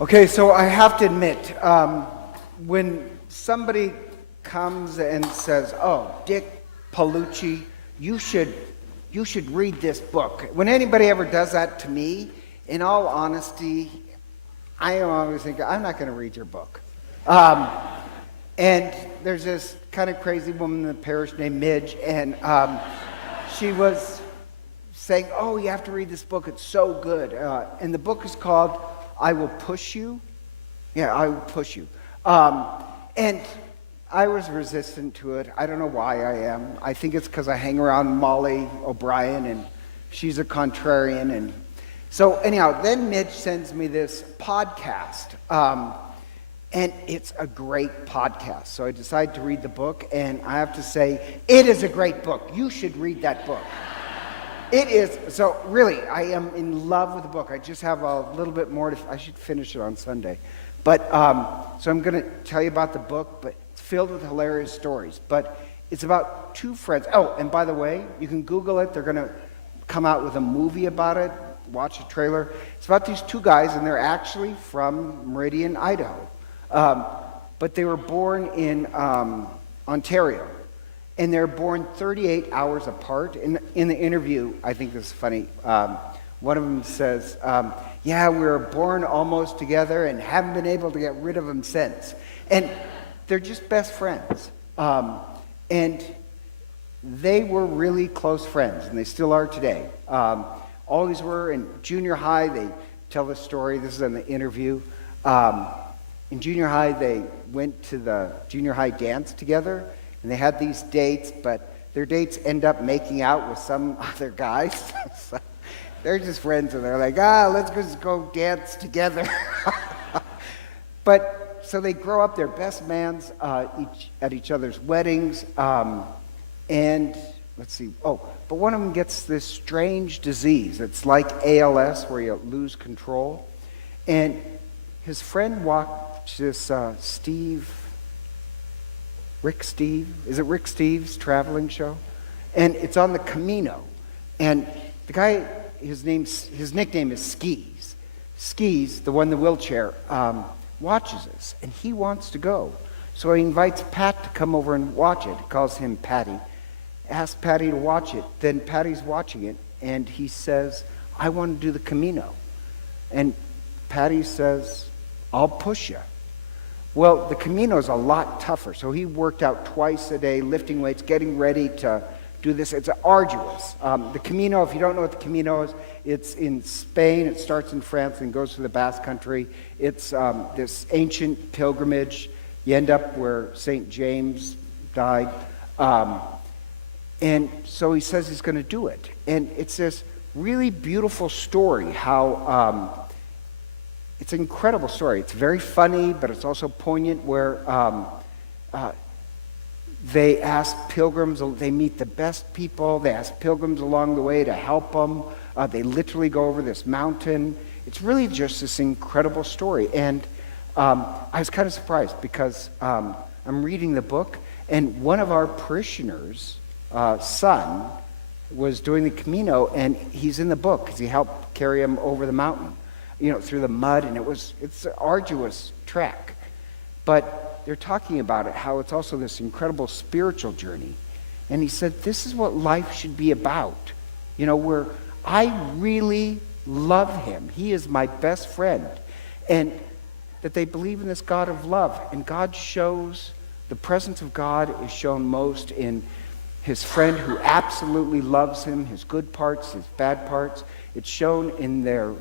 Okay, so I have to admit, when somebody comes and says, "Oh, Dick Paolucci, you should read this book." When anybody ever does that to me, in all honesty, I am always thinking, I'm not going to read your book. And there's this kind of crazy woman in the parish named Midge, and she was saying, "Oh, you have to read this book. It's so good." And the book is called "I Will Push You." Yeah, "I Will Push You." And I was resistant to it. I don't know why I am. I think it's because I hang around Molly O'Brien, and she's a contrarian. And so anyhow, then Midge sends me this podcast. And it's a great podcast. So I decided to read the book, and I have to say, it is a great book. You should read that book. It is. So really, I am in love with the book. I just have a little bit more I should finish it on Sunday. But, so I'm going to tell you about the book, but it's filled with hilarious stories. But it's about two friends. Oh, and by the way, you can Google it. They're going to come out with a movie about it. Watch a trailer. It's about these two guys, and they're actually from Meridian, Idaho. But they were born in Ontario, and they're born 38 hours apart. In the interview, I think this is funny, one of them says, "Yeah, we were born almost together and haven't been able to get rid of them since." And they're just best friends. And they were really close friends, and they still are today. Always were. In junior high, they tell the story. This is in the interview. In junior high, they went to the junior high dance together, and they had these dates, but their dates end up making out with some other guys. So they're just friends, and they're like, let's just go dance together. But so they grow up, they're best mans at each other's weddings, and let's see, but one of them gets this strange disease. It's like ALS, where you lose control, and his friend watched this Rick Steves traveling show? And it's on the Camino. And the guy, his nickname is Skis. Skis, the one in the wheelchair, watches this, and he wants to go. So he invites Pat to come over and watch it. He calls him Patty. Asks Patty to watch it. Then Patty's watching it, and he says, "I want to do the Camino." And Patty says, "I'll push you." Well, the Camino is a lot tougher. So he worked out twice a day, lifting weights, getting ready to do this. It's arduous. The Camino, if you don't know what the Camino is, it's in Spain. It starts in France and goes to the Basque Country. It's this ancient pilgrimage. You end up where St. James died. And so he says he's going to do it. And it's this really beautiful story, how it's an incredible story. It's very funny, but it's also poignant, where they ask pilgrims, they meet the best people, they ask pilgrims along the way to help them. They literally go over this mountain. It's really just this incredible story. And I was kind of surprised because I'm reading the book, and one of our parishioners' son was doing the Camino, and he's in the book because he helped carry him over the mountain, through the mud, and it's an arduous trek. But they're talking about it, how it's also this incredible spiritual journey. And he said, this is what life should be about, where I really love him. He is my best friend. And that they believe in this God of love. And the presence of God is shown most in his friend who absolutely loves him, his good parts, his bad parts. It's shown in their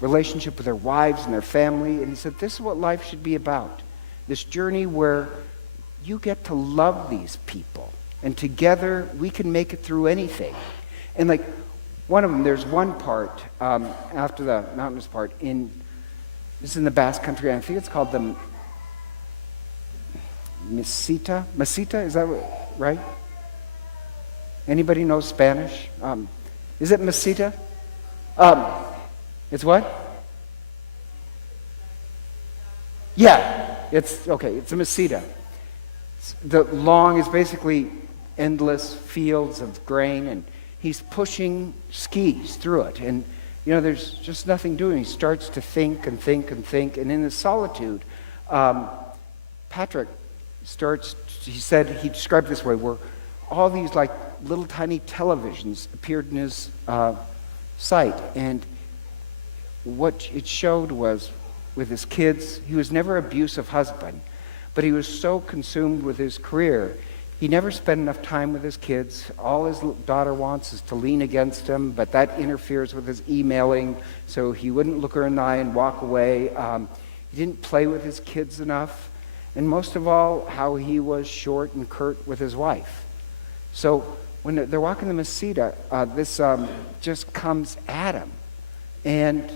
relationship with their wives and their family. And he said, this is what life should be about. This journey where you get to love these people. And together we can make it through anything. And like one of them, there's one part after the mountainous part this is in the Basque Country. I think it's called the Mesita. Mesita, is that right? Anybody know Spanish? Is it Mesita? It's what? Yeah, it's okay. It's a Mesita. It's basically endless fields of grain, and he's pushing skis through it. And there's just nothing doing. He starts to think and think and think, and in the solitude, Patrick he described it this way, where all these like little tiny televisions appeared in his sight, and what it showed was, with his kids, he was never an abusive husband, but he was so consumed with his career, he never spent enough time with his kids. All his daughter wants is to lean against him, but that interferes with his emailing, so he wouldn't look her in the eye and walk away. He didn't play with his kids enough, and most of all, how he was short and curt with his wife. So when they're walking the Meseta, this just comes at him. And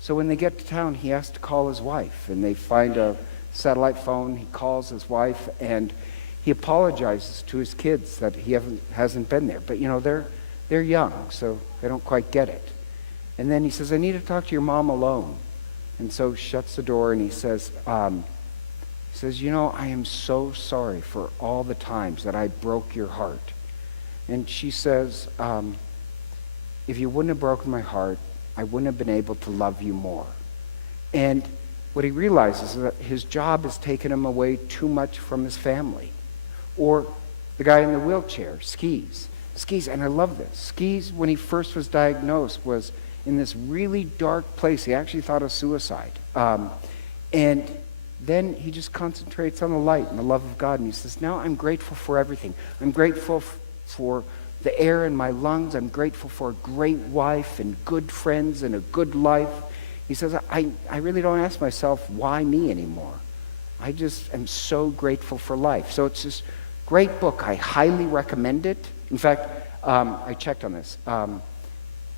so when they get to town, he has to call his wife, and they find a satellite phone. He calls his wife, and he apologizes to his kids that he hasn't been there. But, they're young, so they don't quite get it. And then he says, I need to talk to your mom alone. And so shuts the door, and he says, I am so sorry for all the times that I broke your heart. And she says, if you wouldn't have broken my heart, I wouldn't have been able to love you more. And what he realizes is that his job has taken him away too much from his family. Or the guy in the wheelchair, Skis, and I love this. Skis, when he first was diagnosed, was in this really dark place. He actually thought of suicide. And then he just concentrates on the light and the love of God. And he says, now I'm grateful for everything. I'm grateful for the air in my lungs. I'm grateful for a great wife and good friends and a good life. He says, I really don't ask myself, why me anymore? I just am so grateful for life. So it's this great book. I highly recommend it. In fact, I checked on this.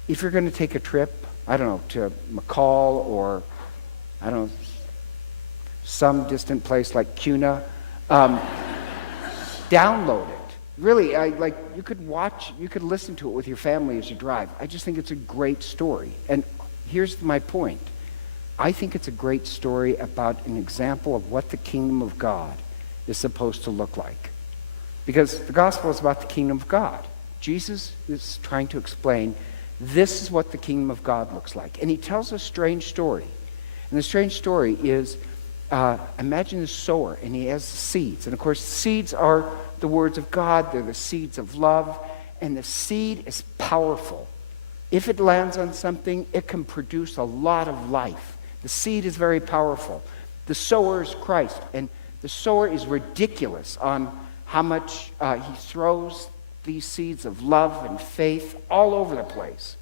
If you're going to take a trip, I don't know, to McCall or, I don't know, some distant place like Cuna, download it. Really, you could listen to it with your family as you drive. I just think it's a great story. And here's my point. I think it's a great story about an example of what the kingdom of God is supposed to look like. Because the gospel is about the kingdom of God. Jesus is trying to explain, this is what the kingdom of God looks like. And he tells a strange story. And the strange story is, imagine the sower, and he has seeds. And of course, seeds are the words of God. They're the seeds of love. And the seed is powerful. If it lands on something, it can produce a lot of life. The seed is very powerful. The sower is Christ. And the sower is ridiculous on how much he throws these seeds of love and faith all over the place.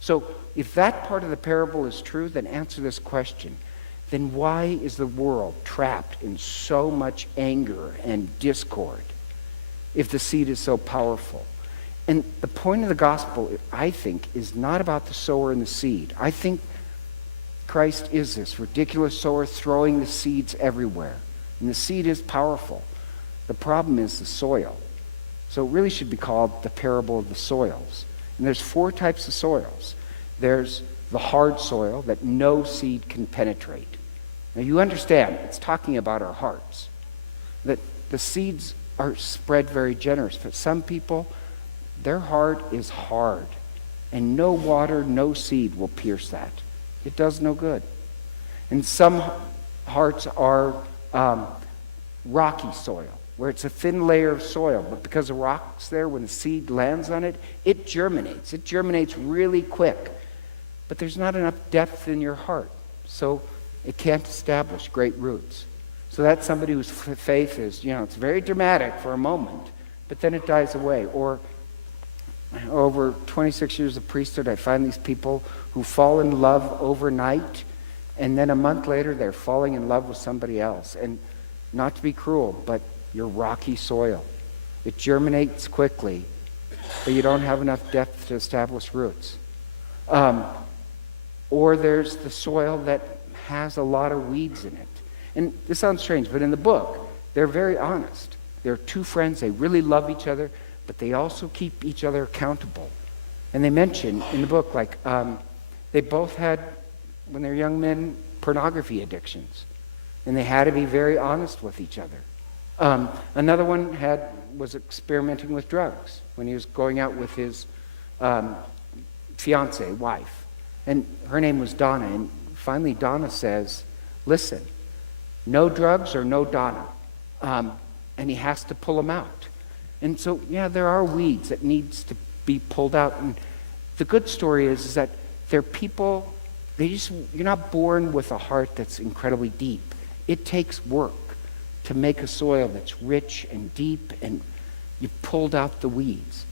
So if that part of the parable is true, then answer this question. Then why is the world trapped in so much anger and discord if the seed is so powerful? And the point of the gospel, I think, is not about the sower and the seed. I think Christ is this ridiculous sower throwing the seeds everywhere. And the seed is powerful. The problem is the soil. So it really should be called the parable of the soils. And there's 4 types of soils. There's the hard soil that no seed can penetrate. Now you understand, it's talking about our hearts. That the seeds are spread very generous. But some people, their heart is hard. And no water, no seed will pierce that. It does no good. And some hearts are rocky soil, where it's a thin layer of soil. But because the rock's there, when the seed lands on it, it germinates. It germinates really quick. But there's not enough depth in your heart. So it can't establish great roots. So that's somebody whose faith is, it's very dramatic for a moment, but then it dies away. Or over 26 years of priesthood, I find these people who fall in love overnight, and then a month later they're falling in love with somebody else. And not to be cruel, but you're rocky soil. It germinates quickly, but you don't have enough depth to establish roots. Or there's the soil that has a lot of weeds in it. And this sounds strange, but in the book, they're very honest. They're 2 friends, they really love each other, but they also keep each other accountable. And they mention in the book, they both had, when they were young men, pornography addictions. And they had to be very honest with each other. Another one was experimenting with drugs when he was going out with his fiancée, wife. And her name was Donna. And finally Donna says, listen, no drugs or no Donna. And he has to pull them out. And so, yeah, there are weeds that needs to be pulled out. And the good story is that they're people, you're not born with a heart that's incredibly deep. It takes work to make a soil that's rich and deep, and you've pulled out the weeds.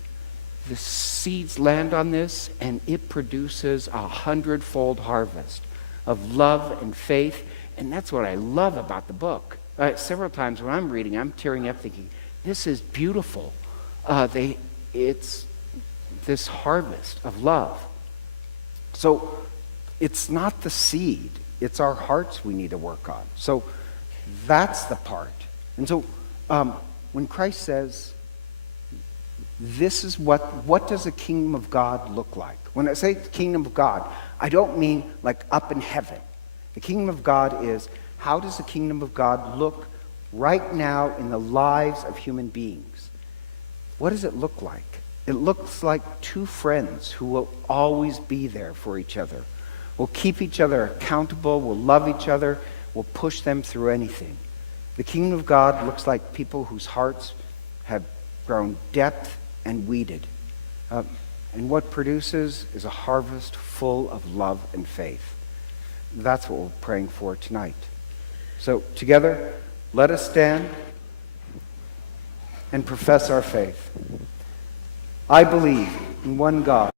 The seeds land on this, and it produces 100-fold harvest of love and faith. And that's what I love about the book. Several times when I'm reading, I'm tearing up thinking, this is beautiful. It's this harvest of love. So it's not the seed, it's our hearts we need to work on. So that's the part. And so when Christ says, this is what does the kingdom of God look like? When I say the kingdom of God, I don't mean like up in heaven. The kingdom of God is, how does the kingdom of God look right now in the lives of human beings? What does it look like? It looks like two friends who will always be there for each other. Will keep each other accountable, will love each other, will push them through anything. The kingdom of God looks like people whose hearts have grown depth and weeded. And what produces is a harvest full of love and faith. That's what we're praying for tonight. So together, let us stand and profess our faith. I believe in one God,